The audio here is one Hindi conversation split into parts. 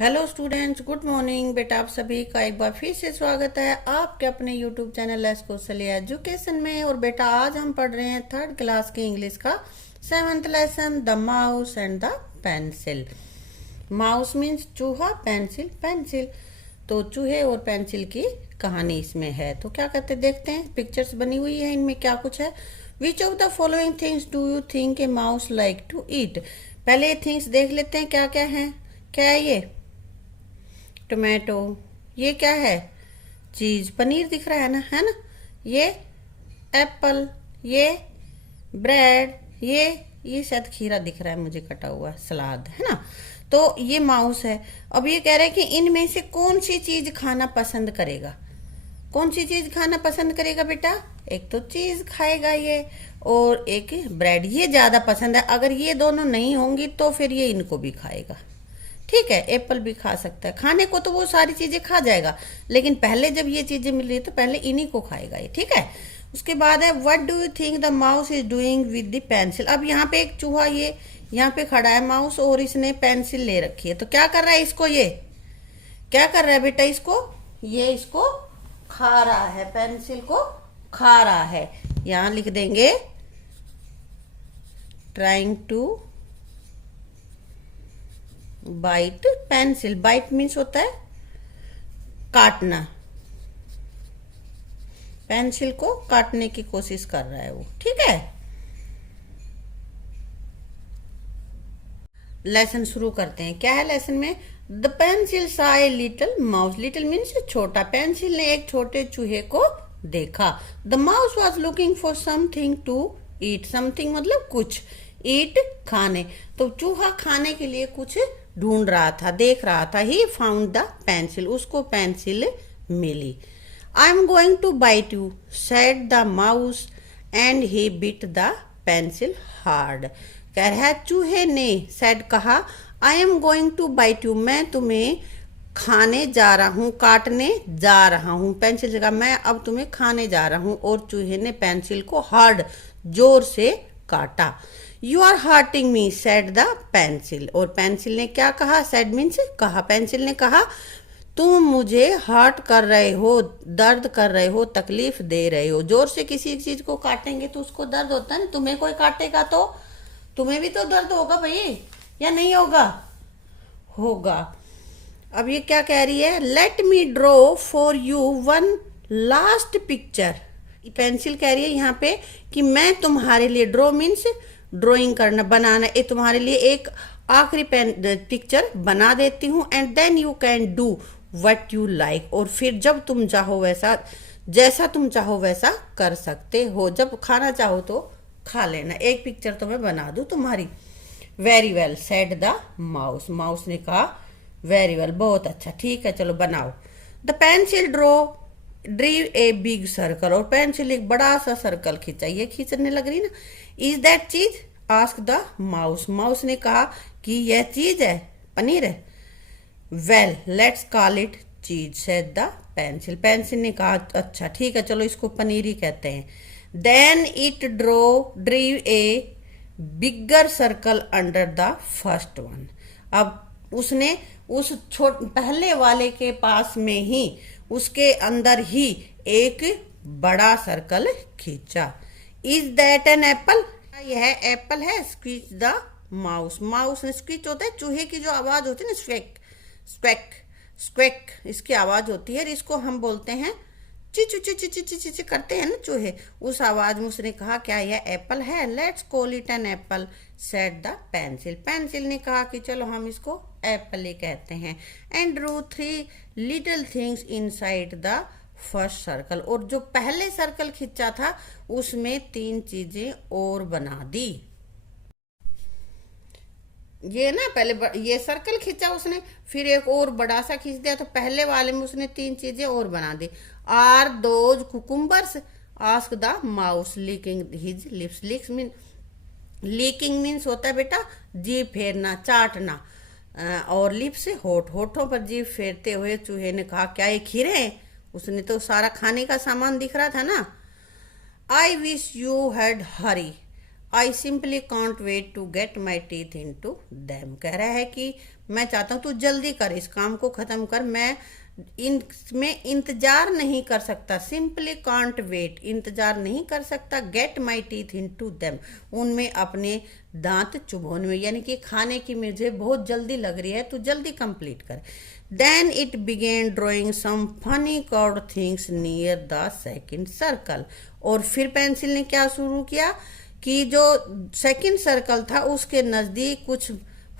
Hello students, good morning. बेटा आप सभी का एक बार फिर से स्वागत है आपके अपने YouTube channel let's Kaushalya education में। और बेटा आज हम पढ़ रहे हैं थर्ड क्लास की इंग्लिश का 7th lesson, the mouse and the pencil. Mouse means चूहा, पेंसिल पेंसिल। तो चूहे और पेंसिल की कहानी इसमें है। तो क्या कहते देखते हैं, पिक्चर्स बनी हुई है, इनमें क्या कुछ है। Which of the following things do you think a mouse like to eat. पहले ये थिंग्स देख लेते हैं क्या क्या है। क्या है ये? टोमेटो। ये क्या है? चीज, पनीर दिख रहा है ना। ये एप्पल, ये ब्रेड, ये शायद खीरा दिख रहा है मुझे कटा हुआ, सलाद है ना। तो ये माउस है। अब ये कह रहा है कि इनमें से कौन सी चीज खाना पसंद करेगा। कौन सी चीज खाना पसंद करेगा बेटा? एक तो चीज खाएगा ये, और एक ब्रेड। ये ज्यादा पसंद है। अगर ये दोनों नहीं होंगी तो फिर ये इनको भी खाएगा। ठीक है, एप्पल भी खा सकता है। खाने को तो वो सारी चीजें खा जाएगा, लेकिन पहले जब ये चीजें मिल रही है तो पहले इन्हीं को खाएगा ये। ठीक है। उसके बाद है what do you think the mouse is doing with the pencil. अब यहाँ पे एक चूहा ये यहाँ पे खड़ा है माउस, और इसने पेंसिल ले रखी है। तो क्या कर रहा है इसको? ये क्या कर रहा है बेटा? इसको खा रहा है, पेंसिल को खा रहा है। यहां लिख देंगे trying to bite pencil. Bite means होता है काटना। पेंसिल को काटने की कोशिश कर रहा है वो। ठीक है, लेसन शुरू करते हैं। क्या है लेसन में? The pencil saw a little mouse. Little means छोटा। पेंसिल ने एक छोटे चूहे को देखा। The mouse was looking for something to eat. Something मतलब कुछ, ईट खाने। तो चूहा खाने के लिए कुछ ढूंढ रहा था, देख रहा था। He found the pencil. उसको पेंसिल मिली। I am going to bite you said the mouse and he bit the pencil hard. कह रहा है चूहे ने, सेड कहा, I am going to bite you, मैं तुम्हें खाने जा रहा हूं, काटने जा रहा हूं। पेंसिल से कहा मैं अब तुम्हें खाने जा रहा हूं, और चूहे ने पेंसिल को हार्ड, जोर से काटा। You are hurting me said the pencil. और पेंसिल ने क्या कहा? सेड मीन्स कहा। पेंसिल ने कहा तुम मुझे हर्ट कर रहे हो, दर्द कर रहे हो, तकलीफ दे रहे हो। जोर से किसी चीज को काटेंगे तो उसको दर्द होता है ना। तुम्हें कोई काटेगा तो तुम्हें भी तो दर्द होगा भाई, या नहीं होगा? होगा। अब ये क्या कह रही है? Let me draw for you one last picture. Pencil कह रही है यहाँ पे कि मैं तुम्हारे लिए, ड्रॉ मीन्स ड्राइंग करना, बनाना, ये तुम्हारे लिए एक आखिरी पिक्चर बना देती हूँ। And then you can do what you like. और फिर जब तुम चाहो वैसा, जैसा तुम चाहो वैसा कर सकते हो। जब खाना चाहो तो खा लेना। एक पिक्चर तो मैं बना दूं तुम्हारी। Very well said the mouse. Mouse ने कहा वेरी वेल, बहुत अच्छा, ठीक है चलो बनाओ। The pencil ड्रीव a big circle. और पेंसिल एक बड़ा सा सर्कल खींचा। ये खींचने लग रही ना। इज दैट चीज? Ask the mouse. माउस ने कहा कि यह चीज है, पनीर है। वेल लेट्स कॉल इट चीज सेड द पेंसिल। पेंसिल ने कहा अच्छा ठीक है चलो इसको पनीर ही कहते हैं। Then it drew a bigger circle under the first one. अब उसने उस पहले वाले के पास में ही, उसके अंदर ही एक बड़ा सर्कल खींचा। Is that an apple? यह एप्पल है। Squeak the mouse. माउस ने, स्क्वीच होता है चूहे की जो आवाज होती है ना, स्क्वैक स्क्वैक स्क्वैक, इसकी आवाज होती है। इसको हम बोलते हैं चिचू चिचू चिचू चिचू करते हैं ना चूहे, उस आवाज में उसने कहा क्या यह एप्पल है? Let's call it an apple said the pencil. Pencil ने कहा कि चलो हम इसको एप्पल ही कहते हैं। And Drew 3 little things inside the first circle. और जो पहले सर्कल खींचा था उसमें 3 चीजें और बना दी। ये ना पहले ये सर्कल खींचा उसने, फिर एक और बड़ा सा खींच दिया, तो पहले वाले में उसने 3 चीजें और बना दी। Are those cucumbers? Asked the mouse licking his lips. Licking means होता है बेटा जीभ फेरना, चाटना। और लिप्स होठ, होठों पर जीभ फेरते हुए चूहे ने कहा क्या ये खीरे हैं? उसने तो सारा खाने का सामान दिख रहा था ना। I wish you had hurry. I simply can't wait to get my teeth into them. कह रहा है कि मैं चाहता हूँ तू जल्दी कर, इस काम को खत्म कर, मैं इनमें इंतजार नहीं कर सकता। सिंपली कांट वेट, इंतजार नहीं कर सकता। Get my teeth into them, उनमें अपने दांत चुभोने में, यानी कि खाने की मुझे बहुत जल्दी लग रही है, तू जल्दी कंप्लीट कर। Then it began drawing some funny curved things near the second circle. और फिर पेंसिल ने क्या शुरू किया कि जो सेकंड सर्कल था उसके नजदीक कुछ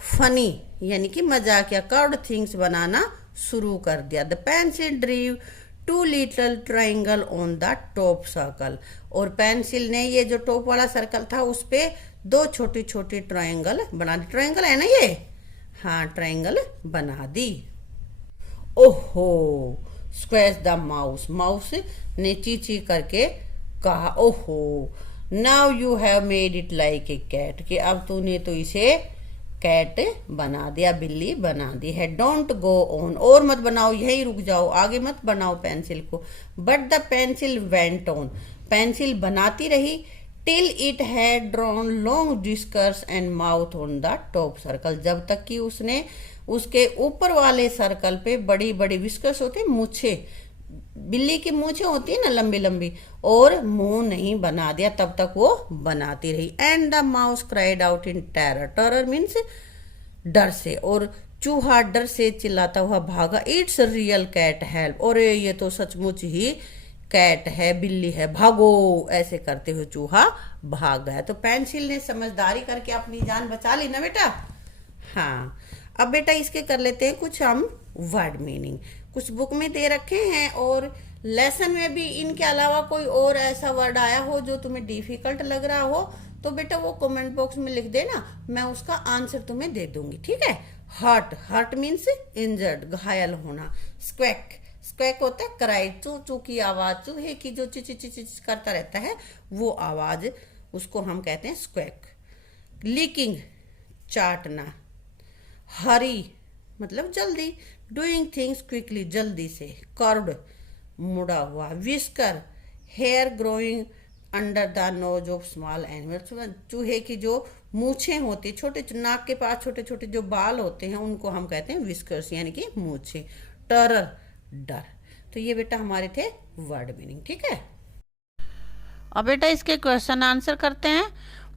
फनी यानी कि मजाकिया कर्व्ड थिंग्स बनाना शुरू कर दिया। The pencil drew two little triangle on the top circle. और पेंसिल ने ये जो टॉप वाला सर्कल था उस पे दो छोटी छोटी ट्राइंगल बना दी। ट्राइंगल है ना ये, हाँ ट्राइंगल बना दी। ओहो, स्क्वैच द माउस, माउस ने चींची करके कहा, ओहो now you have made it like a cat, कि अब तूने तो इसे कैट बना दिया, बिल्ली बना दी है। डोंट गो ऑन, और मत बनाओ, यही रुक जाओ, आगे मत बनाओ पेंसिल को। But the pencil went on, pencil बनाती रही। Till it had drawn long whiskers and mouth on the top circle, जब तक कि उसने उसके ऊपर वाले सर्कल पे बड़ी बड़ी व्हिस्कर्स होते, मूछे, बिल्ली की मूछें होती है ना लंबी लंबी, और मुंह नहीं बना दिया, तब तक वो बनाती रही। And the mouse cried out in terror, terror means डर से, और चूहा डर से चिल्लाता हुआ भागा। इट्स रियल कैट हेल्प, और ये तो सचमुच ही कैट है, बिल्ली है, भागो, ऐसे करते हुए चूहा भाग गया। तो पेंसिल ने समझदारी करके अपनी जान बचा ली ना बेटा। हाँ, अब बेटा इसके कर लेते हैं कुछ हम वर्ड मीनिंग। कुछ बुक में दे रखे हैं और लेसन में भी इनके अलावा कोई और ऐसा वर्ड आया हो जो तुम्हें डिफिकल्ट लग रहा हो तो बेटा वो कमेंट बॉक्स में लिख देना, मैं उसका आंसर तुम्हें दे दूंगी, ठीक है। हर्ट, हर्ट मीन्स इंजर्ड, घायल होना। स्क्वैक, स्क्वैक होता है कराई, चू चू की आवाज, चूहे की जो चिच चिच चिच करता रहता है वो आवाज, उसको हम कहते हैं स्क्वैक। लीकिंग, चाटना। हरी मतलब जल्दी, डूइंग थिंग्स क्विकली, जल्दी से। कर्व्ड, मुड़ा हुआ। Whisker, hair growing under the nose of small animal, चूहे की जो मूछें होती, छोटे नाक के पास छोटे छोटे जो बाल होते हैं उनको हम कहते हैं विस्कर्स, यानी कि मूछें। टेरर, डर। तो ये बेटा हमारे थे वर्ड मीनिंग, ठीक है। अब बेटा इसके क्वेश्चन आंसर करते हैं।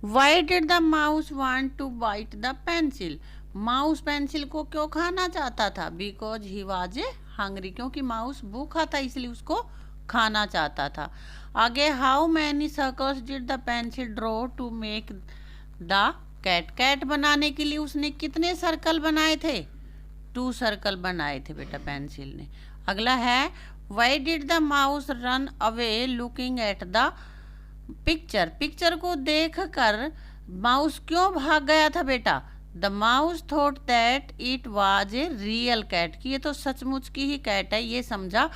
Why did the mouse want to bite the pencil, mouse pencil को क्यों खाना चाहता था। Because he was a hungry, क्योंकि माउस भूखा था इसलिए उसको खाना चाहता था। आगे, how many circles did the pencil draw to make the cat, cat बनाने के लिए उसने कितने सर्कल बनाए थे, 2 सर्कल बनाए थे बेटा पेंसिल ने। अगला है, why did the mouse run away looking at the picture, picture को देख कर माउस क्यों भाग गया था बेटा। The mouse thought that it was a real cat, कि ये तो सचमुच की ही कैट है ये समझा।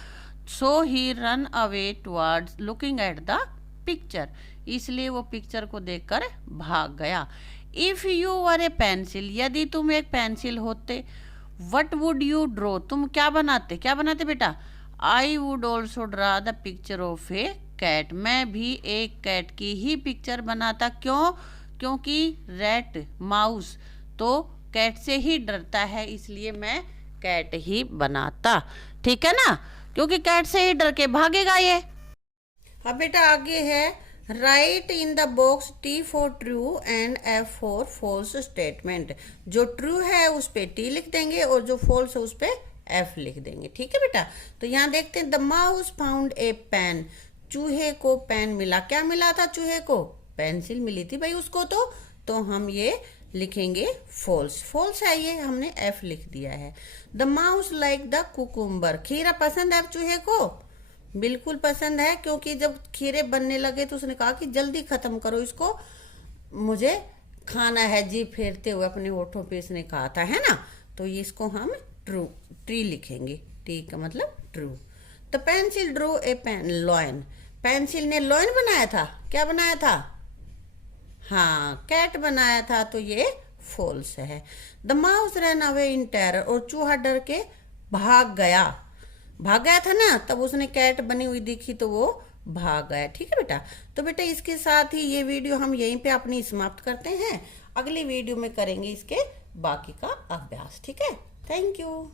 So he run away towards looking at the picture, इसलिए वो पिक्चर को देखकर भाग गया। If you were a pencil, यदि तुम एक पेंसिल होते, वट वुड यू ड्रॉ, तुम क्या बनाते, क्या बनाते बेटा। I would also draw the picture of a cat, मैं भी एक कैट की ही पिक्चर बनाता। क्यों, क्योंकि रैट, माउस तो कैट से ही डरता है, इसलिए मैं कैट ही बनाता, ठीक है ना, क्योंकि कैट से ही डर के भागेगा ये। अब बेटा आगे है, write in the box T for true and F for false statement, जो ट्रू है उस पे T लिख देंगे और जो फॉल्स है उस पे F लिख देंगे, ठीक है बेटा। तो यहाँ देखते हैं, the mouse found a pen, चूहे को पेन मिला। क्या मिला था चूहे को, पेंसिल मिली थी भाई उसको, तो हम ये लिखेंगे फॉल्स, फॉल्स है ये, हमने F लिख दिया है। The mouse like the cucumber, खीरा पसंद है चूहे को, बिल्कुल पसंद है, क्योंकि जब खीरे बनने लगे तो उसने कहा कि जल्दी खत्म करो इसको, मुझे खाना है, जीभ फेरते हुए अपने होठों पे इसने कहा था, है ना। तो ये इसको हम ट्रू, ट्री लिखेंगे, टी का मतलब true. The pencil drew a pen lion, pencil ने लॉयन बनाया था, क्या बनाया था, हाँ कैट बनाया था, तो ये फॉल्स है। The mouse run away in terror, और चूहा डर के भाग गया, भाग गया था ना, तब उसने कैट बनी हुई दिखी तो वो भाग गया। ठीक है बेटा, तो बेटा इसके साथ ही ये वीडियो हम यहीं पे अपनी समाप्त करते हैं। अगली वीडियो में करेंगे इसके बाकी का अभ्यास। ठीक है, थैंक यू।